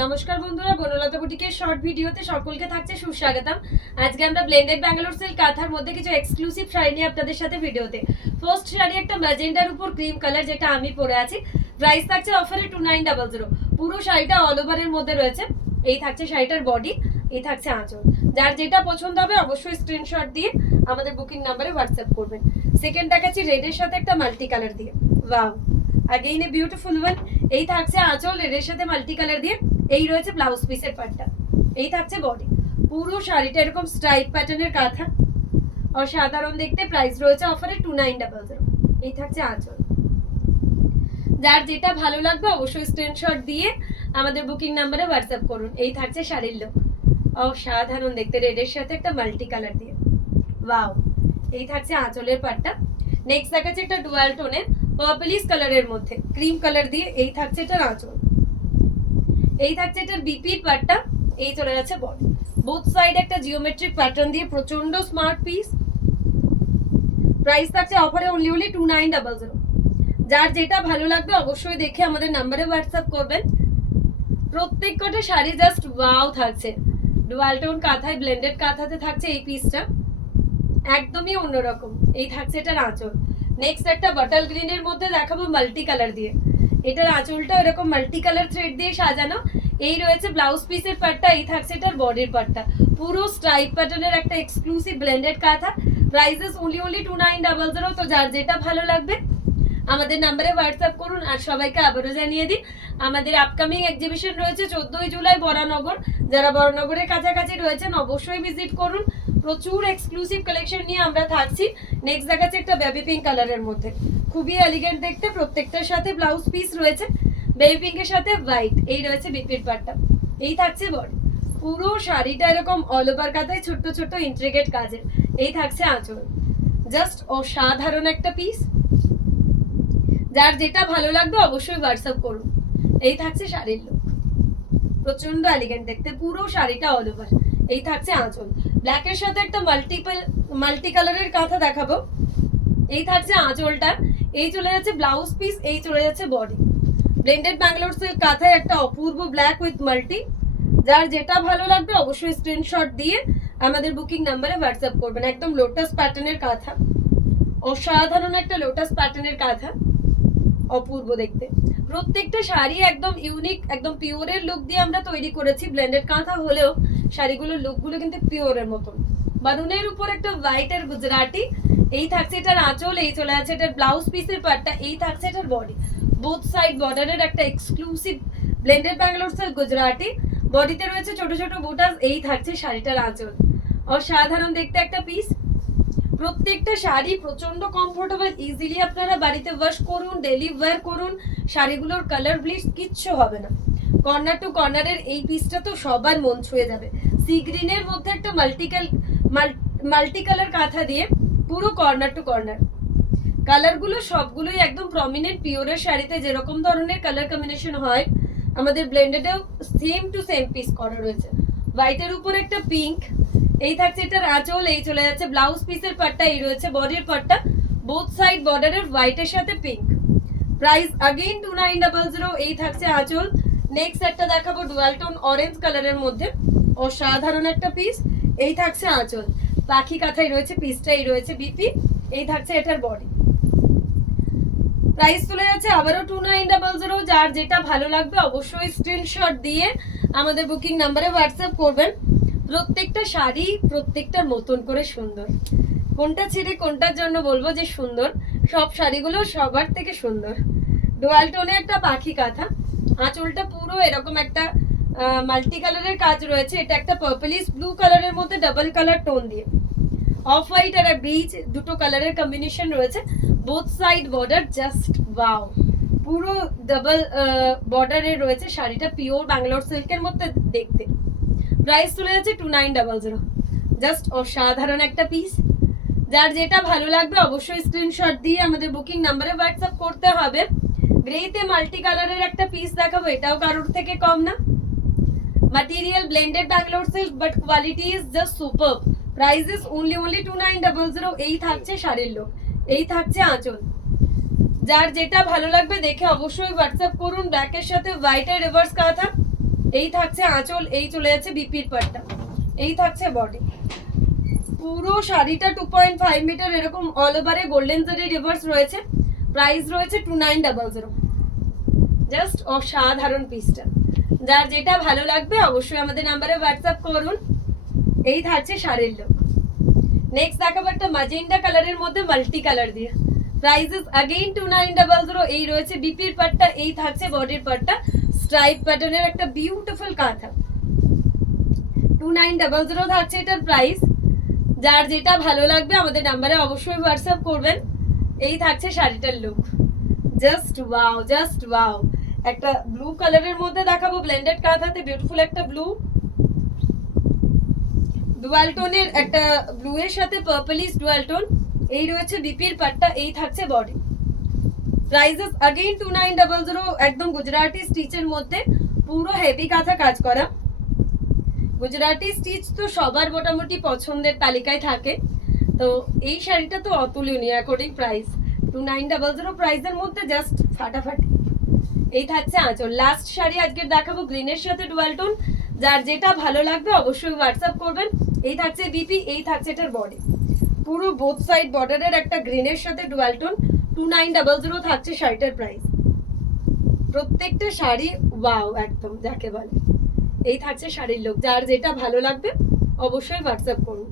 নমস্কার বন্ধুরা, বনলতা বুটিকের শর্ট ভিডিওতে সকলকে থাকছে সুস্বাগতম। আজকে আমরা ব্লেন্ডেড ব্যাঙ্গালোর সিল্ক কাঁথার মধ্যে কিছু এক্সক্লুসিভ শাড়ি নিয়ে আপনাদের সাথে ভিডিওতে। ফার্স্ট শাড়ি একটা ম্যাজেন্ডার উপর ক্রিম কালার, যেটা আমি পরে আছি। প্রাইস থাকছে অফারে 2900। পুরো শাড়িটা অল ওভারের মধ্যে রয়েছে। এই থাকছে শাড়িটার বডি, এই থাকছে আঁচল। যার যেটা পছন্দ হবে অবশ্যই স্ক্রিনশট দিয়ে আমাদের বুকিং নাম্বারে হোয়াটসঅ্যাপ করবেন। সেকেন্ড দেখাচ্ছি রেডের সাথে একটা মাল্টি কালার দিয়ে। Wow, again a beautiful one. এই থাকছে আঁচল রেডের সাথে মাল্টি কালার দিয়ে। এই রয়েছে ব্লাউজ পিসের পার্টটা, এই থাকছে বডি। পুরো শাড়িটা এরকম স্ট্রাইপ প্যাটার্নের কাঁথা, অসাধারণ দেখতে। প্রাইস রয়েছে অফারে 2900। এই থাকছে আঁচল। যার যেটা ভালো লাগবে অবশ্যই স্ক্রিনশট দিয়ে আমাদের বুকিং নাম্বারে হোয়াটসঅ্যাপ করুন। এই থাকছে শাড়ির লুক, অসাধারণ দেখতে, রেডের সাথে একটা মাল্টি কালার দিয়ে। ওয়াও, এই থাকছে আঁচলের পার্টটা। নেক্সট দেখাচ্ছে একটা ডুয়াল টোনের পার্পলিশ কালারের মধ্যে ক্রিম কালার দিয়ে। এই থাকছে এটার আঁচল, এই থাকছে এটার বিপির পার্টটা। এই চলে যাচ্ছে বডি। বোথ সাইড একটা জিওমেট্রিক প্যাটার্ন দিয়ে প্রচন্ড স্মার্ট পিস। প্রাইস থাকছে অফারে অনলি 2900। যার যেটা ভালো লাগবে অবশ্যই দেখে আমাদের নাম্বারে হোয়াটসঅ্যাপ করবেন। প্রত্যেক কটা শাড়ি জাস্ট ওয়াও থাকছে। ডুয়াল টোন কাঁথায়, ব্লেন্ডেড কাঁথাতে থাকছে এই পিসটা, একদমই অন্যরকম। এই থাকছে এটার আঁচল। নেক্সট একটা বটল গ্রিনের মধ্যে দেখাবো মাল্টি কালার দিয়ে। এটার আঁচলটা এরকম মাল্টি কালার থ্রেড দিয়ে সাজানো। এই রয়েছে ব্লাউজ পিসের পার্টটা, এই থাকছে এটার বডির পার্টটা। পুরো স্ট্রাইপ প্যাটার্নের একটা এক্সক্লুসিভ ব্লেন্ডেড কাঁথা। Prices only 2900। তো যার যেটা ভালো লাগবে আমাদের নাম্বারে হোয়াটসঅ্যাপ করুন। আর সবাইকে আবারও জানিয়ে দিই, আমাদের আপকামিং এক্সিবিশন রয়েছে 14ই জুলাই বরানগর। যারা বরানগরের কাছাকাছি রয়েছেন অবশ্যই ভিজিট করুন। প্রচুর এক্সক্লুসিভ কালেকশন নিয়ে আমরা থাকছি। নেক্সট দেখাচ্ছে একটা বেবি পিঙ্ক কালারের মধ্যে, খুবই এলিগেন্ট দেখতে। প্রত্যেকটার সাথে ব্লাউজ পিস রয়েছে বেবি পিঙ্কের সাথে হোয়াইট। এই রয়েছে বিপির পার্টটা, এই থাকছে বডি। পুরো শাড়িটা এরকম অল ওভার কাঁথায় ছোট্ট ছোট্ট ইন্ট্রিকেট কাজের। এই থাকছে আঁচল, জাস্ট অসাধারণ একটা পিস। যার যেটা ভালো লাগবে অবশ্যই হোয়াটসঅ্যাপ করুন। এই থাকছে শাড়ির লুক, প্রচন্ড এলিগেন্ট দেখতে, পুরো শাড়িটা অল ওভার। এই থাকছে আঁচল। ব্ল্যাকের সাথে একটা মাল্টি কালারের কাঁথা দেখাবো। এই থাকছে আঁচলটা, এই চলে যাচ্ছে ব্লাউজ পিস, এই চলে যাচ্ছে বডি। ব্লেন্ডেড ব্যাঙ্গালোর সিল্ক কাঁথায় একটা অপূর্ব ব্ল্যাক উইথ মাল্টি। যার যেটা ভালো লাগবে অবশ্যই স্ক্রিনশট দিয়ে আমাদের বুকিং নাম্বারে হোয়াটসঅ্যাপ করবেন। একদম লোটাস প্যাটার্নের কাঁথা, অসাধারণ একটা লোটাস প্যাটার্নের কাঁথা, অপূর্ব দেখতে। প্রত্যেকটা শাড়ি একদম ইউনিক, একদম পিওরের লুক দিয়ে আমরা তৈরি করেছি। ব্লেন্ডেড কাঁথা হলেও শাড়িগুলোর লুকগুলো কিন্তু পিওরের মতন। বারুনের উপর একটা হোয়াইটের গুজরাটি। এই থাকছে এটার আঁচল, এই চলে আছে এটার ব্লাউজ পিসের পার্টটা, এই থাকছে এটার বডি। বোথ সাইড বর্ডারের একটা exclusive blended Bangalore silk Gujarati. বডিতে রয়েছে ছোট ছোট বুটাস। এই থাকছে শাড়িটার আঁচল, অসাধারণ দেখতে একটা পিস। প্রত্যেকটা শাড়ি প্রচন্ড কমফোর্টেবল, ইজিলি আপনারা বাড়িতে ওয়াশ করুন, ডেলি ওয়্যার করুন। শাড়িগুলোর কালার ব্লিচ কিচ্ছু হবে না। কর্নার টু কর্নারের এই পিসটা তো সবার মন ছুঁয়ে যাবে। সি গ্রিনের মধ্যে একটা মাল্টি কালার কাঁথা দিয়ে পুরো কর্নার টু কর্নার। কালারগুলো সবগুলোই একদম প্রমিনেন্ট পিওরের শাড়িতে যেরকম ধরনের কালার কম্বিনেশন হয়, আমাদের ব্লেন্ডেডেও সেম টু সেম পিস করা রয়েছে। হোয়াইটের উপর একটা পিঙ্ক। এই থাকছে এটার আঁচল, এই চলে যাচ্ছে ব্লাউজ পিসের পার্টটা, এই রয়েছে বডির পার্টটা। বোথ সাইড বর্ডারের হোয়াইটের সাথে পিঙ্ক। Price again 2900। এই থাকছে আঁচল। নেক্সট একটা দেখাবো ডুয়াল টোন অরেঞ্জ কালারের মধ্যে, অসাধারণ একটা পিস। এই থাকছে আঁচল, পাখি কাঁথায় রয়েছে পিসটা, এই রয়েছে বিপি। এই থাকছে এটার বডি। প্রাইস চলে যাচ্ছে আবারও 2900। যার যেটা ভালো লাগবে অবশ্যই স্ক্রিনশট দিয়ে আমাদের বুকিং নাম্বারে হোয়াটসঅ্যাপ করবেন। প্রত্যেকটা শাড়ি প্রত্যেকটার মতন করে সুন্দর। কোনটা ছেড়ে কোনটার জন্য বলবো যে সুন্দর, সব শাড়িগুলো সবার থেকে সুন্দর। ডুয়াল টোনে একটা পাখি কাঁথা, আঁচলটা পুরো এরকম একটা মাল্টি কালারের কাজ রয়েছে। এটা একটা পার্পলিশ ব্লু কালারের মধ্যে ডাবল কালার টোন দিয়ে, অফ হোয়াইট আর বিচ দুটো কালারের কম্বিনেশন রয়েছে। Both side border, just wow. পুরো ডাবল বর্ডারে রয়েছে শাড়িটা, পিওর ব্যাঙ্গালোর সিল্কের মধ্যে দেখতে। প্রাইস চলে যাচ্ছে 2900। জাস্ট অসাধারণ একটা পিস। যার যেটা ভালো লাগবে অবশ্যই স্ক্রিনশট দিয়ে আমাদের বুকিং নাম্বারে হোয়াটসঅ্যাপ করতে হবে। গ্রেতে মাল্টি কালারের একটা পিস দেখাবো, এটাও কারোর থেকে কম না। material blended Bangalore silk, but quality is just superb. Price is only 2900। এই থাকছে শাড়ির লুক, এই থাকছে আঁচল। যার যেটা ভালো লাগবে দেখে অবশ্যই হোয়াটসঅ্যাপ করুন। ব্ল্যাকের সাথে হোয়াইটের রিভার্স কাঁথা, এই থাকছে আঁচল, এই চলে যাচ্ছে বিপির পাটটা, এই থাকছে বডি। পুরো শাড়িটা 2.5 মিটার এরকম অল ওভারে গোল্ডেন জারি রিভার্স রয়েছে। প্রাইস রয়েছে 2900। জাস্ট অসাধারণ পিসটা, যার যেটা ভালো লাগবে অবশ্যই আমাদের নাম্বারে হোয়াটসঅ্যাপ করুন। এই থাকছে শাড়ির লুক। নেক্সট দেখাবো একটা ম্যাজেন্ডা কালারের মধ্যে মাল্টি কালার দিয়ে। Price is again 2900। এই রয়েছে বিপির পাটটা, এই থাকছে বডির পাটটা, স্ট্রাইপ প্যাটার্নের একটা বিউটিফুল কাঁথা। 2900 থাকছে এটার প্রাইস। যার যেটা ভালো লাগবে আমাদের নাম্বারে অবশ্যই হোয়াটসঅ্যাপ করবেন। এই থাকছে শাড়িটার look, just wow, just wow. একটা ব্লু কালারের মধ্যে দেখাবো, ব্লেন্ডেড কাঁথাতে বিউটিফুল একটা ব্লু, ডুয়াল টোনের একটা ব্লু এর সাথে পার্পলিশ ডুয়াল টোন। এই রয়েছে বিপির পাটটা, এই থাকছে বডি। Prices again 2900। একদম গুজরাটি স্টিচের মধ্যে পুরো হেভি কাঁথা কাজ করা। গুজরাটি স্টিচ তো সবার মোটামুটি পছন্দের তালিকায় থাকে, তো এই শাড়িটা তো অতুলনীয় অ্যাকর্ডিং প্রাইস। 2900 প্রাইসের মধ্যে জাস্ট ফাটাফাটি। এই থাকছে আঁচল। লাস্ট শাড়ি আজকে দেখাবো গ্রিনের সাথে ডুয়াল টোন। যার যেটা ভালো লাগবে অবশ্যই হোয়াটসঅ্যাপ করবেন। এই থাকছে বিপি, এই থাকছে এটার বডি। পুরো বোথ সাইড বর্ডারের একটা গ্রিনের সাথে ডুয়াল টোন। 2900 থাকছে শাড়িটার প্রাইস। প্রত্যেকটা শাড়ি ওয়াও একদম যাকে বলে। এই থাকছে শাড়ির লুক, যার যেটা ভালো লাগবে অবশ্যই হোয়াটসঅ্যাপ করুন।